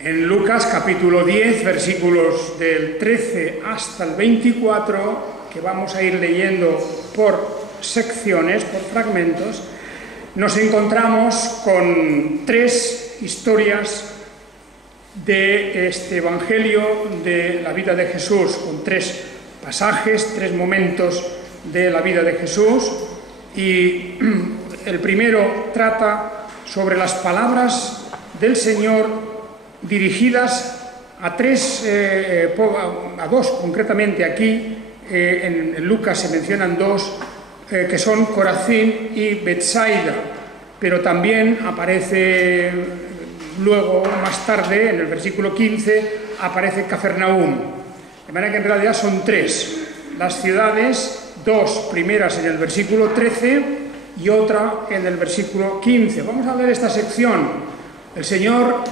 En Lucas capítulo 10, versículos del 13 hasta el 24, que vamos a ir leyendo por secciones, por fragmentos, nos encontramos con tres historias de este Evangelio de la vida de Jesús, con tres pasajes, tres momentos de la vida de Jesús. Y el primero trata sobre las palabras del Señor dirigidas a dos concretamente aquí. En Lucas se mencionan dos, que son Corazín y Betsaida, pero también aparece luego, más tarde, en el versículo 15, aparece Cafarnaúm. De manera que en realidad son tres las ciudades, dos primeras en el versículo 13 y otra en el versículo 15. Vamos a ver esta sección. El Señor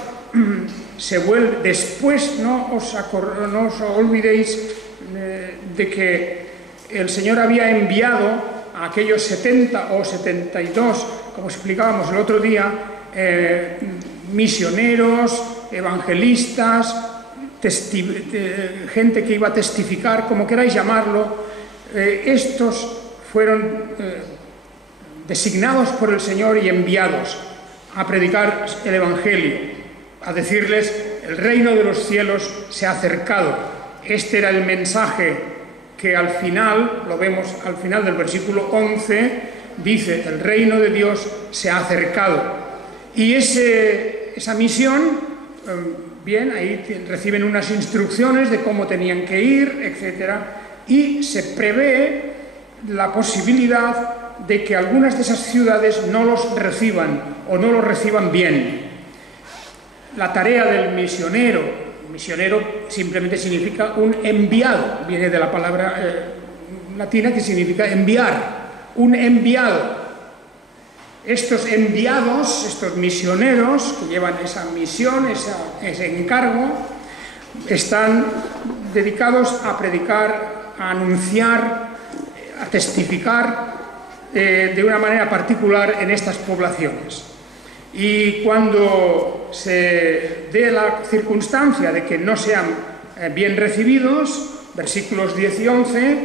se vuelve, después no os olvidéis de que el Señor había enviado a aquellos 70 o 72, como explicábamos el otro día, misioneros, evangelistas, gente que iba a testificar, como queráis llamarlo. Estos fueron designados por el Señor y enviados a predicar el Evangelio, a decirles: el reino de los cielos se ha acercado. Este era el mensaje que al final, lo vemos al final del versículo 11, dice: el reino de Dios se ha acercado. Y esa misión, bien, ahí reciben unas instrucciones de cómo tenían que ir, etc. Y se prevé la posibilidad de que algunas de esas ciudades no los reciban o no los reciban bien. La tarea del misionero simplemente significa un enviado, viene de la palabra latina que significa enviar, un enviado. Estos enviados, estos misioneros que llevan esa misión, ese encargo, están dedicados a predicar, a anunciar, a testificar de una manera particular en estas poblaciones. Y cuando se dé la circunstancia de que no sean bien recibidos, versículos 10 y 11,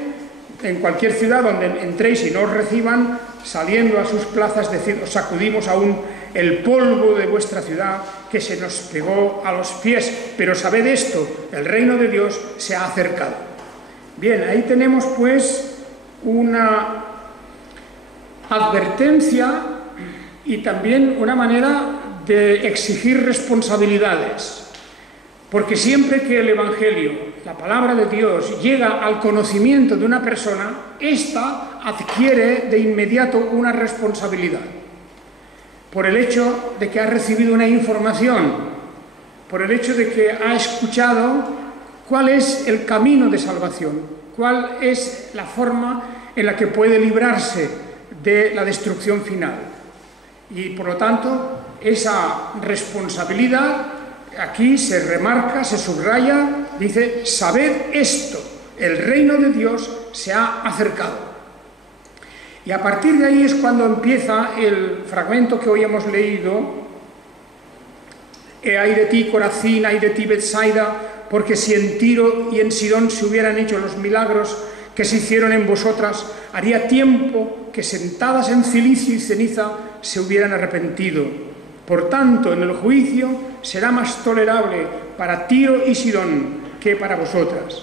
en cualquier ciudad donde entréis y no os reciban, saliendo a sus plazas, decid: os sacudimos aún el polvo de vuestra ciudad que se nos pegó a los pies, pero sabed esto, el reino de Dios se ha acercado. Bien, ahí tenemos pues una advertencia y también una manera de exigir responsabilidades, porque siempre que el Evangelio, la palabra de Dios, llega al conocimiento de una persona, ésta adquiere de inmediato una responsabilidad, por el hecho de que ha recibido una información, por el hecho de que ha escuchado cuál es el camino de salvación, cuál es la forma en la que puede librarse de la destrucción final. Y por lo tanto, esa responsabilidad aquí se remarca, se subraya, dice: sabed esto, el reino de Dios se ha acercado. Y a partir de ahí es cuando empieza el fragmento que hoy hemos leído: ay de ti, Corazín, ay de ti, Betsaida, porque si en Tiro y en Sidón se hubieran hecho los milagros que se hicieron en vosotras, haría tiempo que sentadas en cilicio y ceniza se hubieran arrepentido. Por tanto, en el juicio será más tolerable para Tiro y Sidón que para vosotras.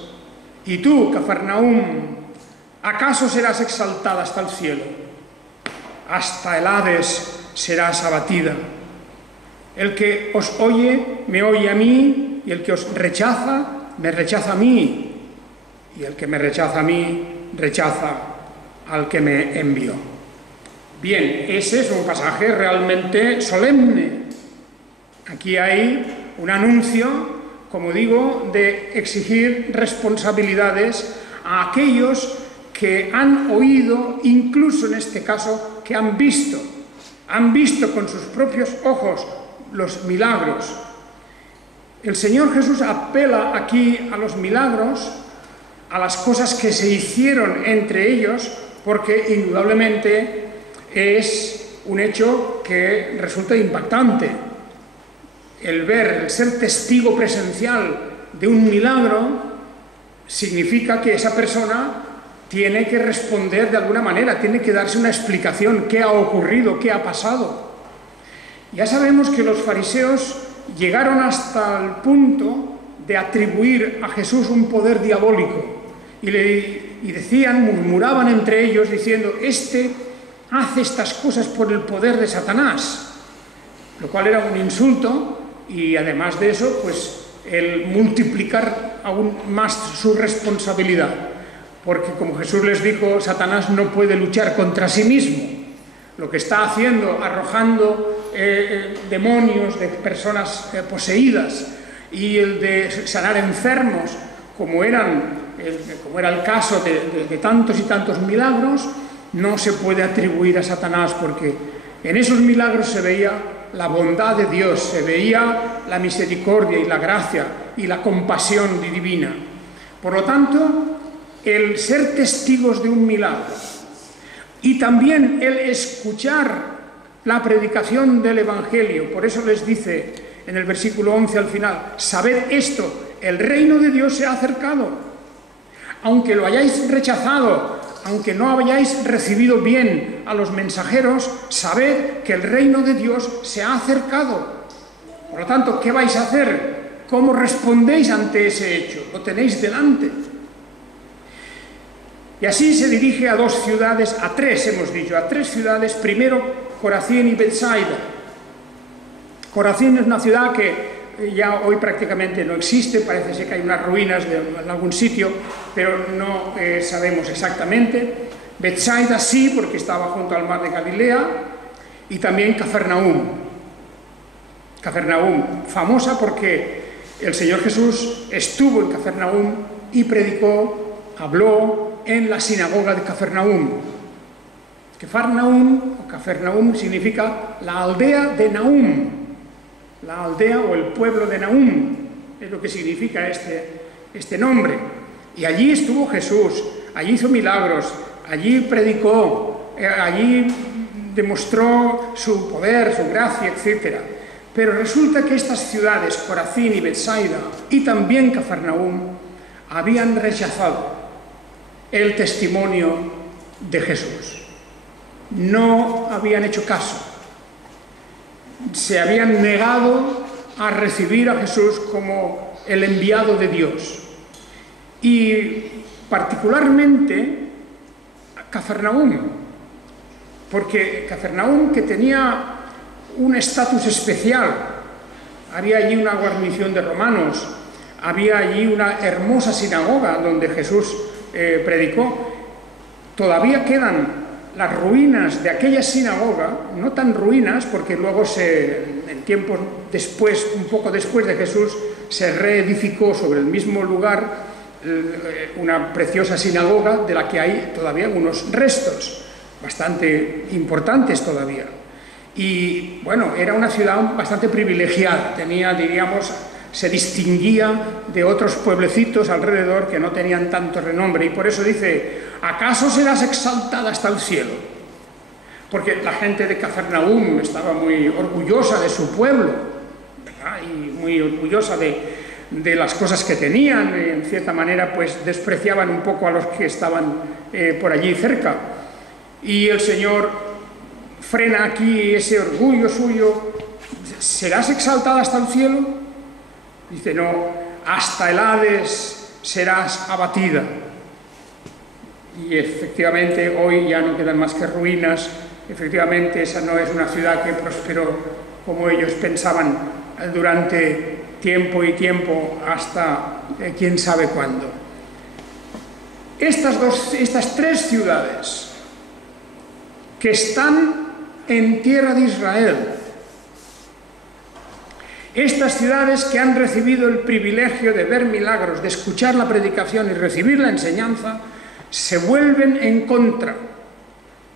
Y tú, Cafarnaúm, ¿acaso serás exaltada hasta el cielo? Hasta el Hades serás abatida. El que os oye, me oye a mí, y el que os rechaza, me rechaza a mí. Y el que me rechaza a mí, rechaza al que me envió. Bien, ese es un pasaje realmente solemne. Aquí hay un anuncio, como digo, de exigir responsabilidades a aquellos que han oído, incluso en este caso, que han visto con sus propios ojos los milagros. El Señor Jesús apela aquí a los milagros, a las cosas que se hicieron entre ellos, porque indudablemente es un hecho que resulta impactante. el ser testigo presencial de un milagro, significa que esa persona tiene que responder de alguna manera, tiene que darse una explicación, qué ha ocurrido, qué ha pasado. Ya sabemos que los fariseos llegaron hasta el punto de atribuir a Jesús un poder diabólico y decían, murmuraban entre ellos diciendo, este hace estas cosas por el poder de Satanás, lo cual era un insulto y además de eso, pues el multiplicar aún más su responsabilidad, porque como Jesús les dijo, Satanás no puede luchar contra sí mismo. Lo que está haciendo, arrojando demonios de personas poseídas y el de sanar enfermos, como era el caso de tantos y tantos milagros, no se puede atribuir a Satanás, porque en esos milagros se veía la bondad de Dios, se veía la misericordia y la gracia y la compasión divina. Por lo tanto, el ser testigos de un milagro y también el escuchar la predicación del Evangelio, por eso les dice en el versículo 11 al final, sabed esto, el reino de Dios se ha acercado. Aunque lo hayáis rechazado, aunque no hayáis recibido bien a los mensajeros, sabed que el reino de Dios se ha acercado. Por lo tanto, ¿qué vais a hacer? ¿Cómo respondéis ante ese hecho? Lo tenéis delante. Y así se dirige a dos ciudades, a tres hemos dicho, a tres ciudades, primero Corazín y Betsaida. Corazín es una ciudad que ya hoy prácticamente no existe, parece ser que hay unas ruinas en algún sitio, pero no sabemos exactamente. Betsaida sí, porque estaba junto al mar de Galilea, y también Cafarnaúm. Cafarnaúm, famosa porque el Señor Jesús estuvo en Cafarnaúm y predicó, habló en la sinagoga de Cafarnaúm. Cafarnaúm significa la aldea de Nahum, la aldea o el pueblo de Nahum, es lo que significa este nombre. Y allí estuvo Jesús, allí hizo milagros, allí predicó, allí demostró su poder, su gracia, etc. Pero resulta que estas ciudades, Corazín y Betsaida, y también Cafarnaúm, habían rechazado el testimonio de Jesús. No habían hecho caso. Se habían negado a recibir a Jesús como el enviado de Dios. Y particularmente Cafarnaúm, porque Cafarnaúm, que tenía un estatus especial, había allí una guarnición de romanos, había allí una hermosa sinagoga donde Jesús predicó, todavía quedan las ruinas de aquella sinagoga, no tan ruinas, porque luego en tiempos después, un poco después de Jesús, se reedificó sobre el mismo lugar una preciosa sinagoga de la que hay todavía unos restos bastante importantes todavía. Y bueno, era una ciudad bastante privilegiada, tenía, diríamos, se distinguía de otros pueblecitos alrededor que no tenían tanto renombre, y por eso dice, ¿acaso serás exaltada hasta el cielo? Porque la gente de Cafarnaúm estaba muy orgullosa de su pueblo, ¿verdad? Y muy orgullosa de las cosas que tenían, en cierta manera pues despreciaban un poco a los que estaban por allí cerca. Y el Señor frena aquí ese orgullo suyo, ¿serás exaltada hasta el cielo? Dice, no, hasta el Hades serás abatida. Y efectivamente hoy ya no quedan más que ruinas. Efectivamente esa no es una ciudad que prosperó como ellos pensaban durante tiempo y tiempo hasta quién sabe cuándo. Estas tres ciudades que están en tierra de Israel, estas ciudades que han recibido el privilegio de ver milagros, de escuchar la predicación y recibir la enseñanza, se vuelven en contra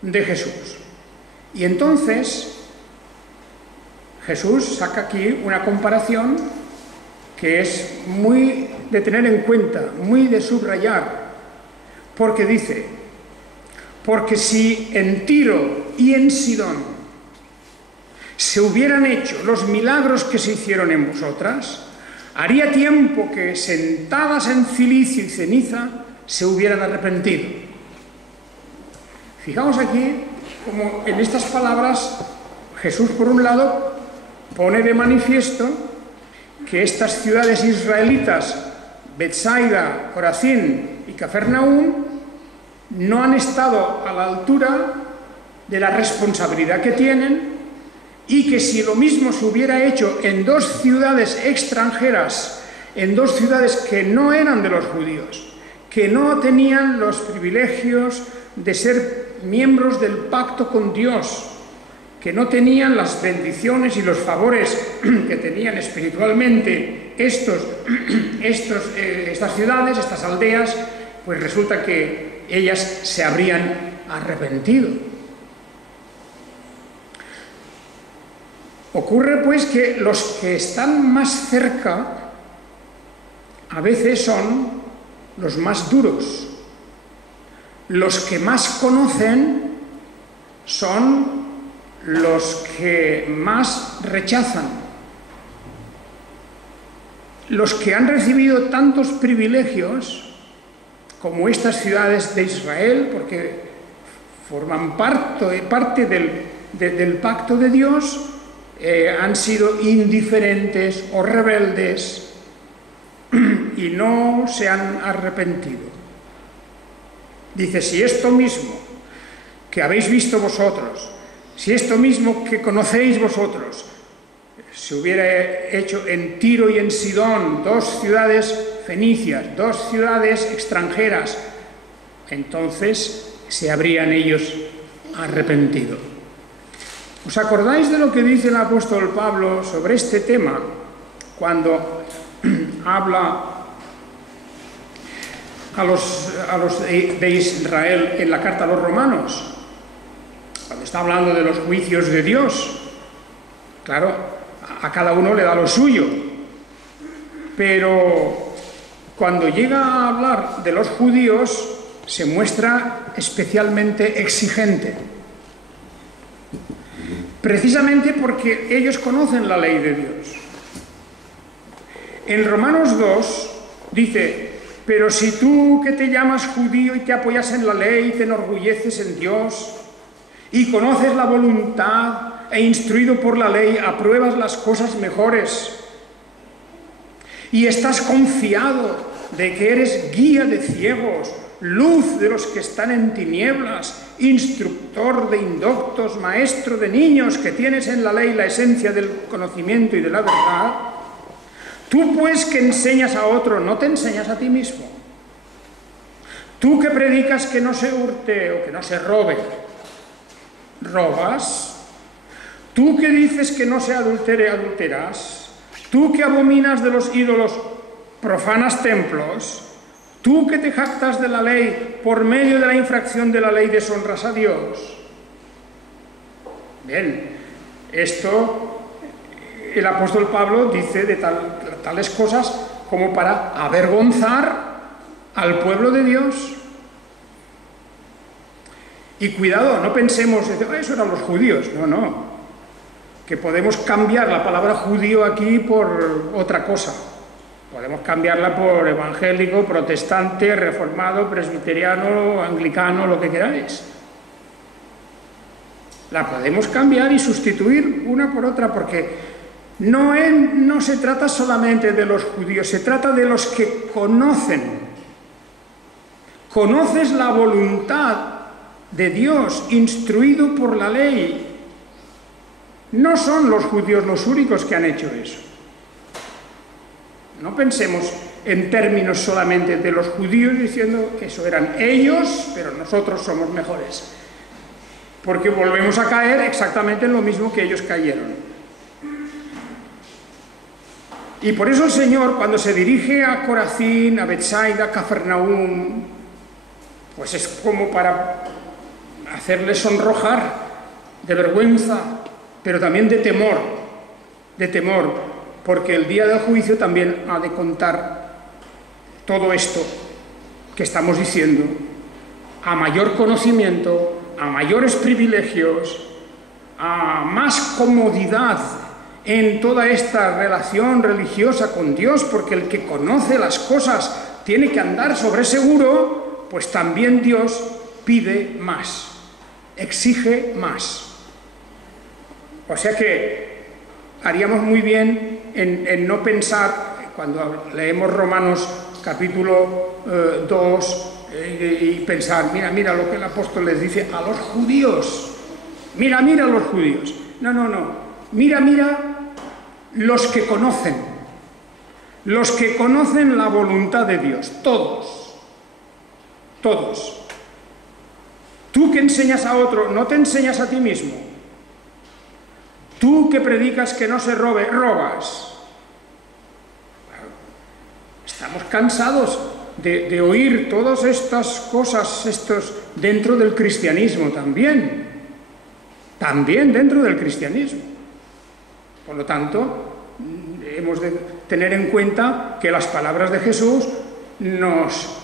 de Jesús. Y entonces Jesús saca aquí una comparación que es muy de tener en cuenta, muy de subrayar, porque dice, porque si en Tiro y en Sidón se hubieran hecho los milagros que se hicieron en vosotras, haría tiempo que, sentadas en cilicio y ceniza, se hubieran arrepentido. Fijaos aquí como en estas palabras Jesús, por un lado, pone de manifiesto que estas ciudades israelitas, Betsaida, Corazín y Cafarnaúm, no han estado a la altura de la responsabilidad que tienen, y que si lo mismo se hubiera hecho en dos ciudades extranjeras, en dos ciudades que no eran de los judíos, que no tenían los privilegios de ser miembros del pacto con Dios, que no tenían las bendiciones y los favores que tenían espiritualmente estas ciudades, estas aldeas, pues resulta que ellas se habrían arrepentido. Ocurre pues que los que están más cerca a veces son los más duros. Los que más conocen son los que más rechazan. Los que han recibido tantos privilegios como estas ciudades de Israel, porque forman parte del pacto de Dios, han sido indiferentes o rebeldes y no se han arrepentido. Dice, si esto mismo que habéis visto vosotros, si esto mismo que conocéis vosotros, se hubiera hecho en Tiro y en Sidón, dos ciudades fenicias, dos ciudades extranjeras, entonces se habrían ellos arrepentido. ¿Os acordáis de lo que dice el apóstol Pablo sobre este tema cuando habla a los de Israel en la carta a los romanos? Cuando está hablando de los juicios de Dios, claro, a cada uno le da lo suyo, pero cuando llega a hablar de los judíos se muestra especialmente exigente, precisamente porque ellos conocen la ley de Dios. En Romanos 2 dice, pero si tú que te llamas judío y te apoyas en la ley y te enorgulleces en Dios y conoces la voluntad e instruido por la ley apruebas las cosas mejores y estás confiado de que eres guía de ciegos, luz de los que están en tinieblas, instructor de indoctos, maestro de niños, que tienes en la ley la esencia del conocimiento y de la verdad, tú pues que enseñas a otro, ¿no te enseñas a ti mismo? Tú que predicas que no se hurte o que no se robe, ¿robas? Tú que dices que no se adultere, adulteras. Tú que abominas de los ídolos, profanas templos. Tú que te jactas de la ley, por medio de la infracción de la ley deshonras a Dios. Bien, esto el apóstol Pablo dice de tales cosas como para avergonzar al pueblo de Dios. Y cuidado, no pensemos, eso eran los judíos, no, que podemos cambiar la palabra judío aquí por otra cosa. Podemos cambiarla por evangélico, protestante, reformado, presbiteriano, anglicano, lo que queráis. La podemos cambiar y sustituir una por otra, porque no se trata solamente de los judíos, se trata de los que conocen. Conoces la voluntad de Dios, instruido por la ley. No son los judíos los únicos que han hecho eso. No pensemos en términos solamente de los judíos diciendo que eso eran ellos, pero nosotros somos mejores. Porque volvemos a caer exactamente en lo mismo que ellos cayeron. Y por eso el Señor, cuando se dirige a Corazín, a Betsaida, a Cafarnaúm, pues es como para hacerles sonrojar de vergüenza, pero también de temor, porque el día del juicio también ha de contar todo esto que estamos diciendo, a mayor conocimiento, a mayores privilegios, a más comodidad en toda esta relación religiosa con Dios, porque el que conoce las cosas tiene que andar sobre seguro, pues también Dios pide más, exige más. O sea que haríamos muy bien en no pensar, cuando leemos Romanos capítulo 2, y pensar, mira lo que el apóstol les dice a los judíos, mira a los judíos. No, mira los que conocen la voluntad de Dios, todos. Tú que enseñas a otro, ¿no te enseñas a ti mismo? Tú que predicas que no se robe, robas. Estamos cansados de oír todas estas cosas, dentro del cristianismo también dentro del cristianismo. Por lo tanto, hemos de tener en cuenta que las palabras de Jesús nos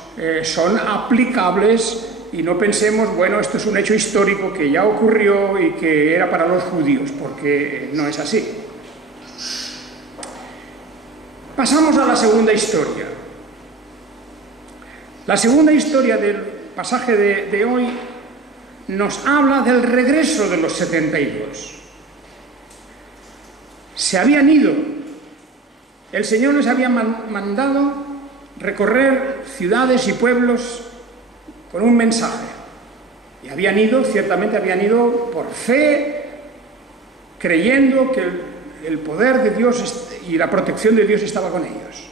son aplicables, y no pensemos, bueno, esto es un hecho histórico que ya ocurrió y que era para los judíos, porque no es así. Pasamos a la segunda historia. La segunda historia del pasaje de hoy nos habla del regreso de los 72. Se habían ido. El Señor les había mandado recorrer ciudades y pueblos con un mensaje. Y habían ido, ciertamente habían ido por fe, creyendo que el poder de Dios y la protección de Dios estaba con ellos.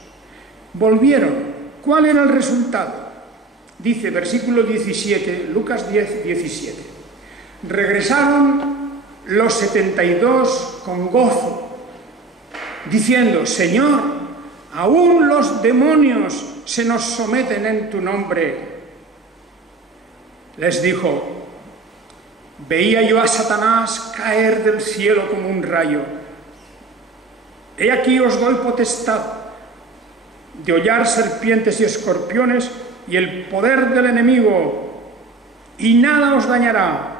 Volvieron. ¿Cuál era el resultado? Dice, versículo 17, Lucas 10, 17. Regresaron los 72 con gozo, diciendo, Señor, aún los demonios se nos someten en tu nombre. Les dijo, veía yo a Satanás caer del cielo como un rayo. He aquí os doy potestad de hollar serpientes y escorpiones y el poder del enemigo, y nada os dañará.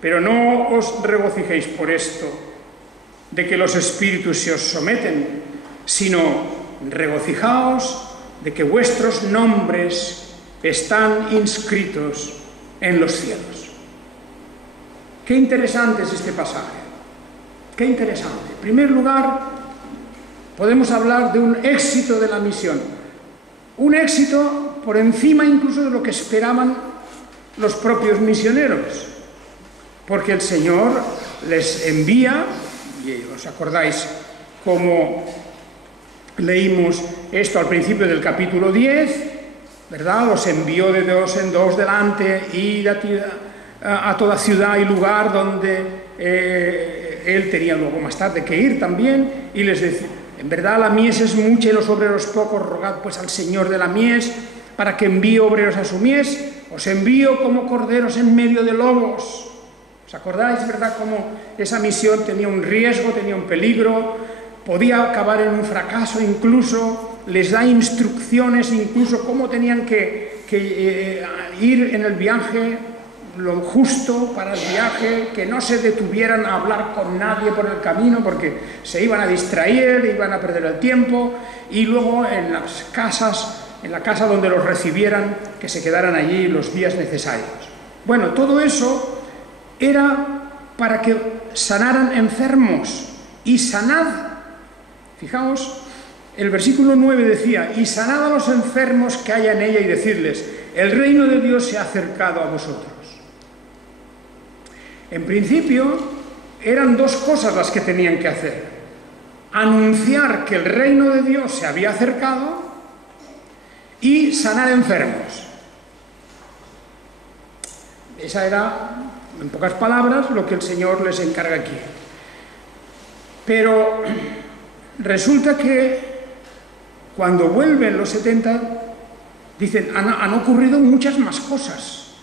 Pero no os regocijéis por esto, de que los espíritus se os someten, sino regocijaos de que vuestros nombres están inscritos en los cielos. Qué interesante es este pasaje. Qué interesante. En primer lugar, podemos hablar de un éxito de la misión. Un éxito por encima incluso de lo que esperaban los propios misioneros. Porque el Señor les envía, y os acordáis cómo leímos esto al principio del capítulo 10, ¿verdad? Los envió de dos en dos delante, ir a toda ciudad y lugar donde él tenía luego más tarde que ir también, y les decía, en verdad la mies es mucha y los obreros pocos, rogad pues al Señor de la mies para que envíe obreros a su mies. Os envío como corderos en medio de lobos. ¿Os acordáis, verdad, cómo esa misión tenía un riesgo, tenía un peligro, podía acabar en un fracaso incluso? Les da instrucciones incluso cómo tenían que ir en el viaje, lo justo para el viaje, que no se detuvieran a hablar con nadie por el camino porque se iban a distraer, iban a perder el tiempo, y luego en las casas, en la casa donde los recibieran, que se quedaran allí los días necesarios. Bueno, todo eso era para que sanaran enfermos, y sanad, fijaos, el versículo 9 decía, y sanad a los enfermos que haya en ella y decidles, el reino de Dios se ha acercado a vosotros. En principio, eran dos cosas las que tenían que hacer. Anunciar que el reino de Dios se había acercado y sanar enfermos. Esa era, en pocas palabras, lo que el Señor les encarga aquí. Pero resulta que cuando vuelven los 70, dicen, han ocurrido muchas más cosas.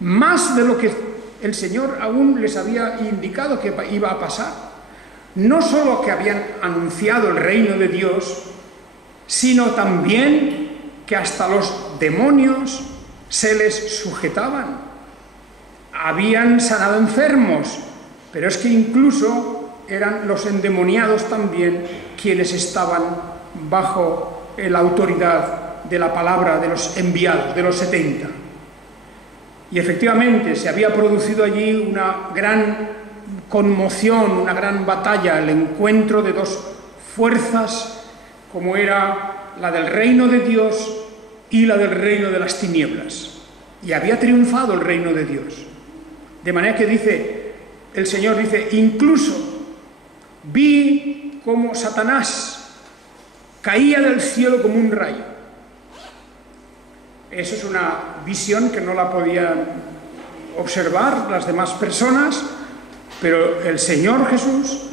Más de lo que el Señor aún les había indicado que iba a pasar. No solo que habían anunciado el reino de Dios, sino también que hasta los demonios se les sujetaban. habían sanado enfermos, pero es que incluso eran los endemoniados también quienes estaban bajo la autoridad de la palabra de los enviados, de los 70. Y efectivamente se había producido allí una gran conmoción, una gran batalla, el encuentro de dos fuerzas como era la del reino de Dios y la del reino de las tinieblas. Y había triunfado el reino de Dios. De manera que dice, el Señor dice, incluso vi como Satanás caía del cielo como un rayo. Eso es una visión que no la podían observar las demás personas, pero el Señor Jesús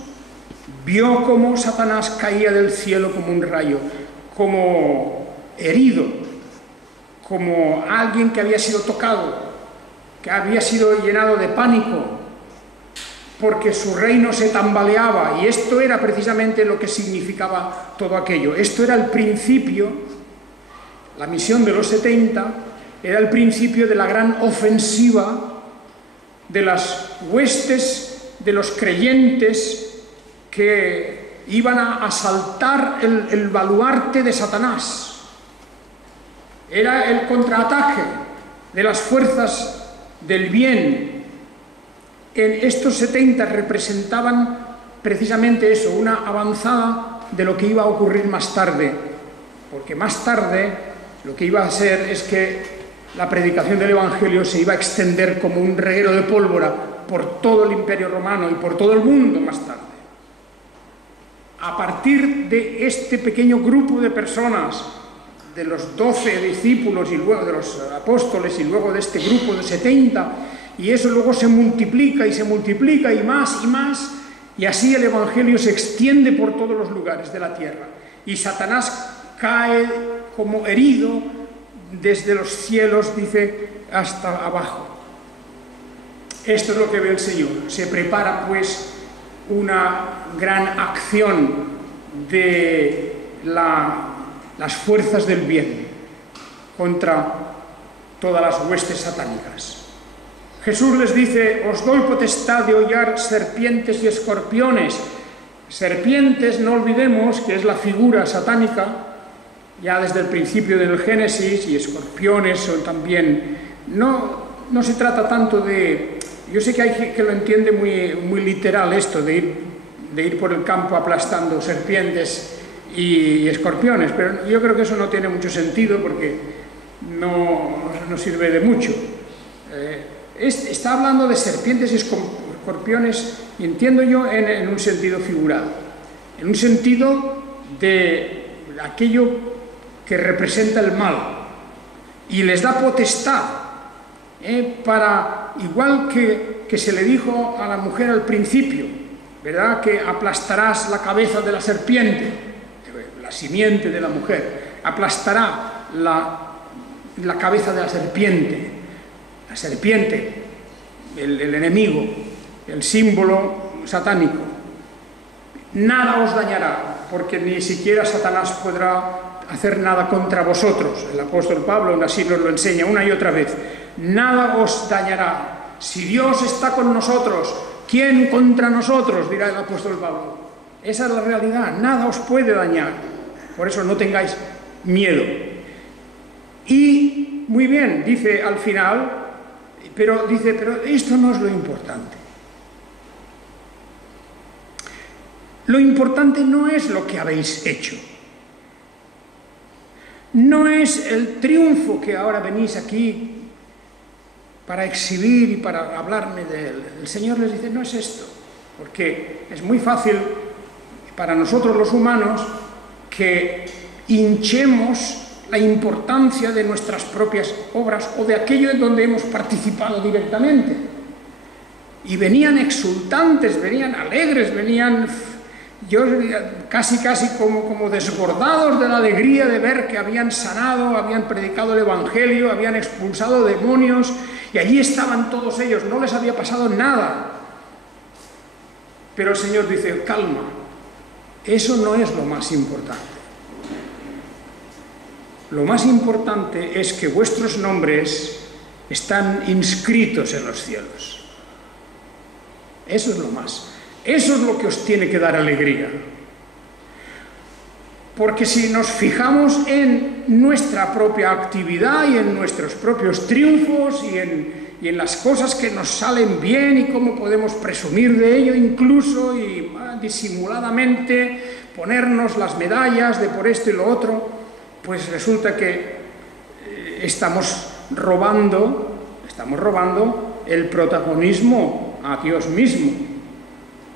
vio cómo Satanás caía del cielo como un rayo, como herido, como alguien que había sido tocado, que había sido llenado de pánico, porque su reino se tambaleaba, y esto era precisamente lo que significaba todo aquello. Esto era el principio, la misión de los 70, era el principio de la gran ofensiva de las huestes de los creyentes que iban a asaltar el baluarte de Satanás. Era el contraataque de las fuerzas del bien. En estos 70 representaban precisamente eso, una avanzada de lo que iba a ocurrir más tarde, porque más tarde lo que iba a ser es que la predicación del Evangelio se iba a extender como un reguero de pólvora por todo el Imperio Romano y por todo el mundo más tarde. A partir de este pequeño grupo de personas, de los 12 discípulos y luego de los apóstoles y luego de este grupo de 70, y eso luego se multiplica y más, y así el Evangelio se extiende por todos los lugares de la tierra. Y Satanás cae como herido desde los cielos, dice, hasta abajo. Esto es lo que ve el Señor. Se prepara, pues, una gran acción de las fuerzas del bien contra todas las huestes satánicas. Jesús les dice, os doy potestad de hollar serpientes y escorpiones. Serpientes, no olvidemos que es la figura satánica, ya desde el principio del Génesis, y escorpiones son también... No se trata tanto de... Yo sé que hay gente que lo entiende muy literal esto, de ir por el campo aplastando serpientes y escorpiones, pero yo creo que eso no tiene mucho sentido porque no sirve de mucho. Está hablando de serpientes y escorpiones, y entiendo yo, en un sentido figurado, en un sentido de aquello que representa el mal, y les da potestad para, igual que se le dijo a la mujer al principio, ¿verdad?, que aplastarás la cabeza de la serpiente, la simiente de la mujer, aplastará la cabeza de la serpiente, el enemigo, el símbolo satánico. Nada os dañará, porque ni siquiera Satanás podrá hacer nada contra vosotros. El apóstol Pablo así nos lo enseña una y otra vez. Nada os dañará. Si Dios está con nosotros, ¿quién contra nosotros?, dirá el apóstol Pablo. Esa es la realidad. Nada os puede dañar. Por eso no tengáis miedo. Y muy bien, dice al final, pero esto no es lo importante. Lo importante no es lo que habéis hecho. No es el triunfo que ahora venís aquí para exhibir y para hablarme de él. El Señor les dice, no es esto, porque es muy fácil para nosotros los humanos que hinchemos la importancia de nuestras propias obras o de aquello en donde hemos participado directamente. Y venían exultantes, venían alegres, venían casi como desbordados de la alegría de ver que habían sanado, habían predicado el Evangelio, habían expulsado demonios, y allí estaban todos ellos, no les había pasado nada. Pero el Señor dice, calma, eso no es lo más importante. Lo más importante es que vuestros nombres están inscritos en los cielos. Eso es lo más. Eso es lo que os tiene que dar alegría. Porque si nos fijamos en nuestra propia actividad y en nuestros propios triunfos y en las cosas que nos salen bien y cómo podemos presumir de ello incluso y disimuladamente ponernos las medallas de por esto y lo otro, pues resulta que estamos robando el protagonismo a Dios mismo.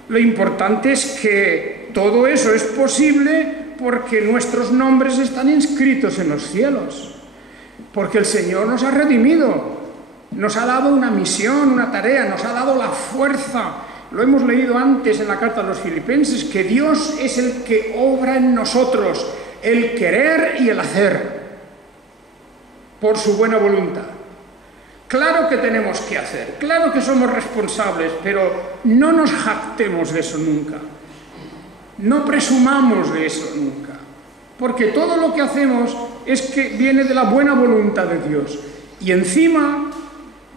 Lo importante es que todo eso es posible porque nuestros nombres están inscritos en los cielos, porque el Señor nos ha redimido, nos ha dado una misión, una tarea, nos ha dado la fuerza. Lo hemos leído antes en la carta a los Filipenses, que Dios es el que obra en nosotros el querer y el hacer por su buena voluntad. Claro que tenemos que hacer, claro que somos responsables, pero no nos jactemos de eso nunca. No presumamos de eso nunca, porque todo lo que hacemos es que viene de la buena voluntad de Dios. Y encima,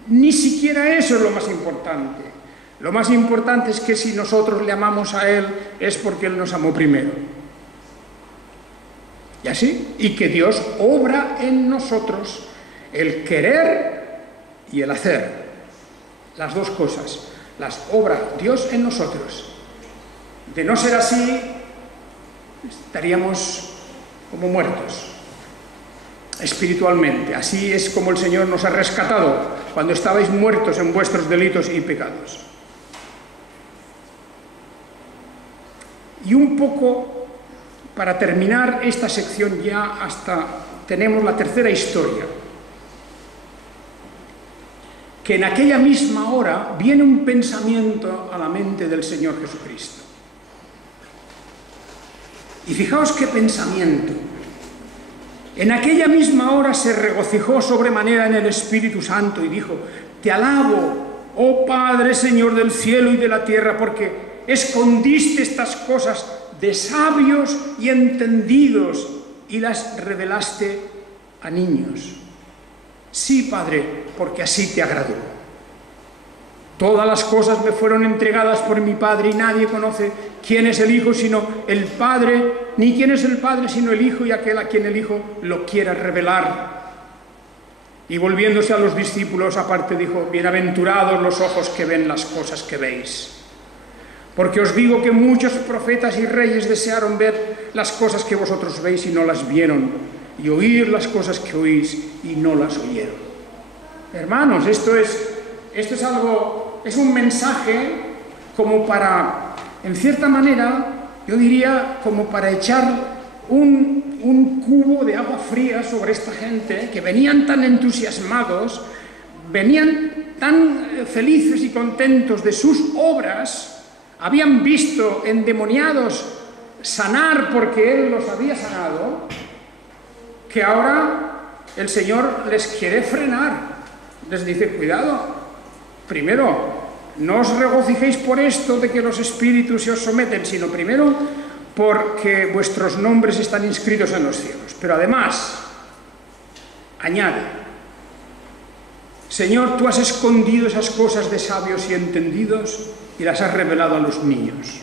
ni siquiera eso es lo más importante. Lo más importante es que si nosotros le amamos a Él, es porque Él nos amó primero. Y así, y que Dios obra en nosotros el querer y el hacer. Las dos cosas, las obra Dios en nosotros. De no ser así, estaríamos como muertos espiritualmente. Así es como el Señor nos ha rescatado cuando estabais muertos en vuestros delitos y pecados. Y un poco, para terminar esta sección ya tenemos la tercera historia, que en aquella misma hora viene un pensamiento a la mente del Señor Jesucristo. Y fijaos qué pensamiento. En aquella misma hora se regocijó sobremanera en el Espíritu Santo y dijo: Te alabo, oh Padre, Señor del cielo y de la tierra, porque escondiste estas cosas de sabios y entendidos y las revelaste a niños. Sí, Padre, porque así te agradó. Todas las cosas me fueron entregadas por mi Padre y nadie conoce quién es el Hijo sino el Padre, ni quién es el Padre sino el Hijo y aquel a quien el Hijo lo quiera revelar. Y volviéndose a los discípulos aparte dijo: Bienaventurados los ojos que ven las cosas que veis. Porque os digo que muchos profetas y reyes desearon ver las cosas que vosotros veis y no las vieron, y oír las cosas que oís y no las oyeron. Hermanos, esto es algo, es un mensaje como para, en cierta manera, yo diría, como para echar un cubo de agua fría sobre esta gente que venían tan entusiasmados, venían tan felices y contentos de sus obras, habían visto endemoniados sanar porque Él los había sanado, que ahora el Señor les quiere frenar. Les dice: cuidado, primero, no os regocijéis por esto de que los espíritus se os someten, sino primero porque vuestros nombres están inscritos en los cielos. Pero además, añade: Señor, tú has escondido esas cosas de sabios y entendidos y las has revelado a los niños.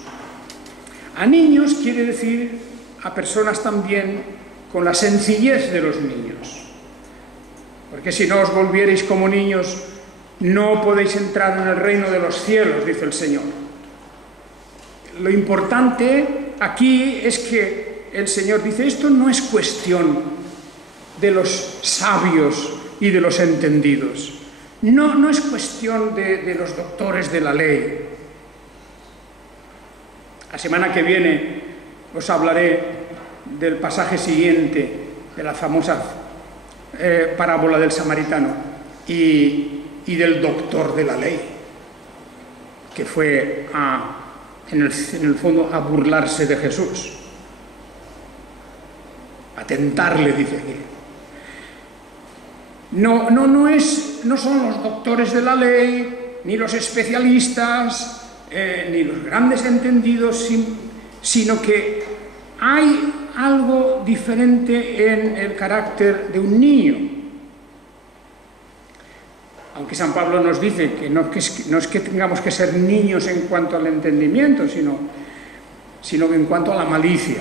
A niños quiere decir a personas también con la sencillez de los niños. Porque si no os volvierais como niños, no podéis entrar en el reino de los cielos, dice el Señor. Lo importante aquí es que el Señor dice: esto no es cuestión de los sabios y de los entendidos. No es cuestión de los doctores de la ley. La semana que viene os hablaré del pasaje siguiente, de la famosa parábola del samaritano y del doctor de la ley, que fue en el fondo a burlarse de Jesús, a tentarle, dice aquí. No son los doctores de la ley, ni los especialistas, ni los grandes entendidos, sino que hay algo diferente en el carácter de un niño. aunque San Pablo nos dice que no es que tengamos que ser niños en cuanto al entendimiento, sino que en cuanto a la malicia.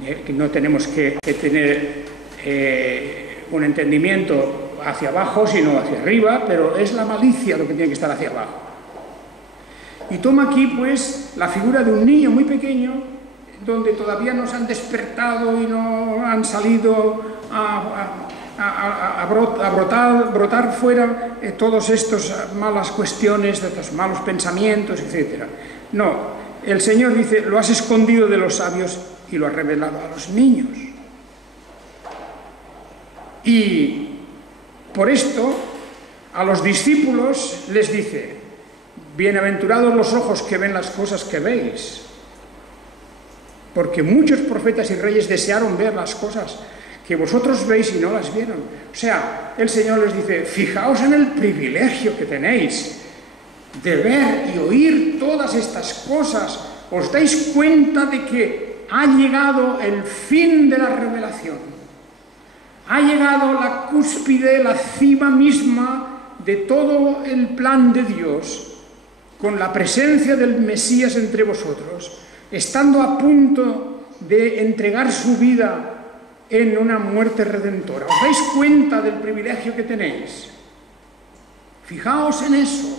Que no tenemos que tener un entendimiento hacia abajo, sino hacia arriba, pero es la malicia lo que tiene que estar hacia abajo. Y toma aquí, pues, la figura de un niño muy pequeño, donde todavía no se han despertado y no han salido a brotar fuera todas estas malas cuestiones, estos malos pensamientos, etc. No, el Señor dice, lo has escondido de los sabios y lo has revelado a los niños. Y por esto, a los discípulos les dice, bienaventurados los ojos que ven las cosas que veis, porque muchos profetas y reyes desearon ver las cosas que vosotros veis y no las vieron. O sea, el Señor les dice, fijaos en el privilegio que tenéis de ver y oír todas estas cosas. ¿Os dais cuenta de que ha llegado el fin de la revelación? Ha llegado la cúspide, la cima misma de todo el plan de Dios, con la presencia del Mesías entre vosotros, estando a punto de entregar su vida en una muerte redentora. ¿Os dais cuenta del privilegio que tenéis? Fijaos en eso,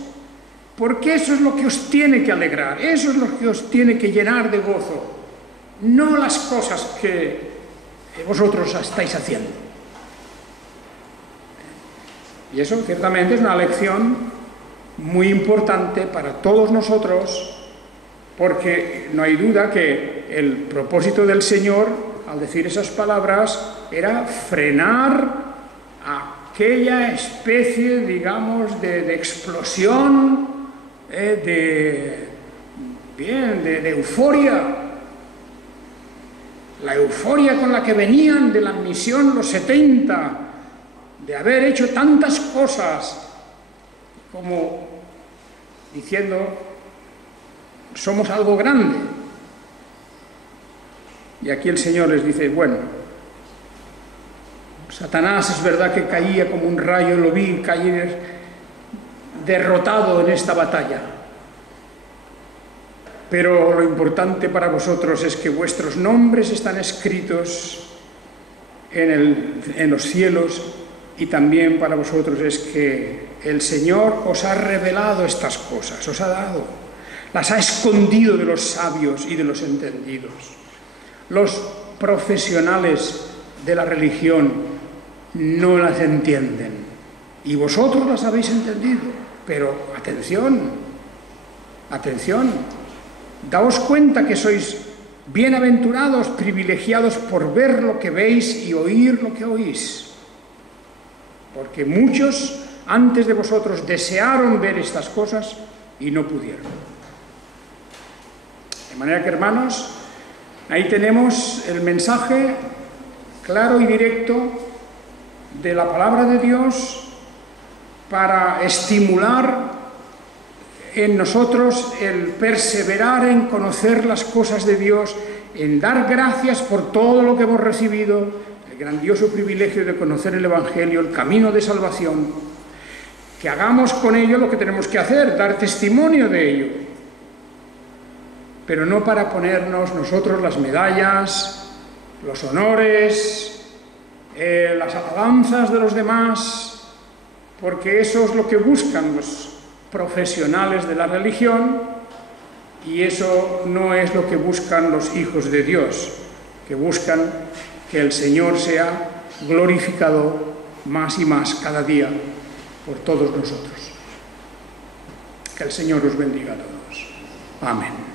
porque eso es lo que os tiene que alegrar, eso es lo que os tiene que llenar de gozo, no las cosas que vosotros estáis haciendo. Y eso ciertamente es una lección muy importante para todos nosotros, porque no hay duda que el propósito del Señor, al decir esas palabras, era frenar aquella especie, digamos, de explosión, de euforia, la euforia con la que venían de la misión los 70, de haber hecho tantas cosas, como diciendo, somos algo grande. Y aquí el Señor les dice, bueno, Satanás es verdad que caía como un rayo, lo vi caer derrotado en esta batalla. Pero lo importante para vosotros es que vuestros nombres están escritos en los cielos, y también para vosotros es que el Señor os ha revelado estas cosas, os ha dado, las ha escondido de los sabios y de los entendidos. Los profesionales de la religión no las entienden, y vosotros las habéis entendido. Pero atención, atención, daos cuenta que sois bienaventurados, privilegiados por ver lo que veis y oír lo que oís. Porque muchos antes de vosotros desearon ver estas cosas y no pudieron. De manera que, hermanos, ahí tenemos el mensaje claro y directo de la palabra de Dios para estimular en nosotros el perseverar en conocer las cosas de Dios, en dar gracias por todo lo que hemos recibido, el grandioso privilegio de conocer el Evangelio, el camino de salvación, que hagamos con ello lo que tenemos que hacer, dar testimonio de ello, pero no para ponernos nosotros las medallas, los honores, las alabanzas de los demás, porque eso es lo que buscan los profesionales de la religión, y eso no es lo que buscan los hijos de Dios, que buscan que el Señor sea glorificado más y más cada día por todos nosotros. Que el Señor os bendiga a todos. Amén.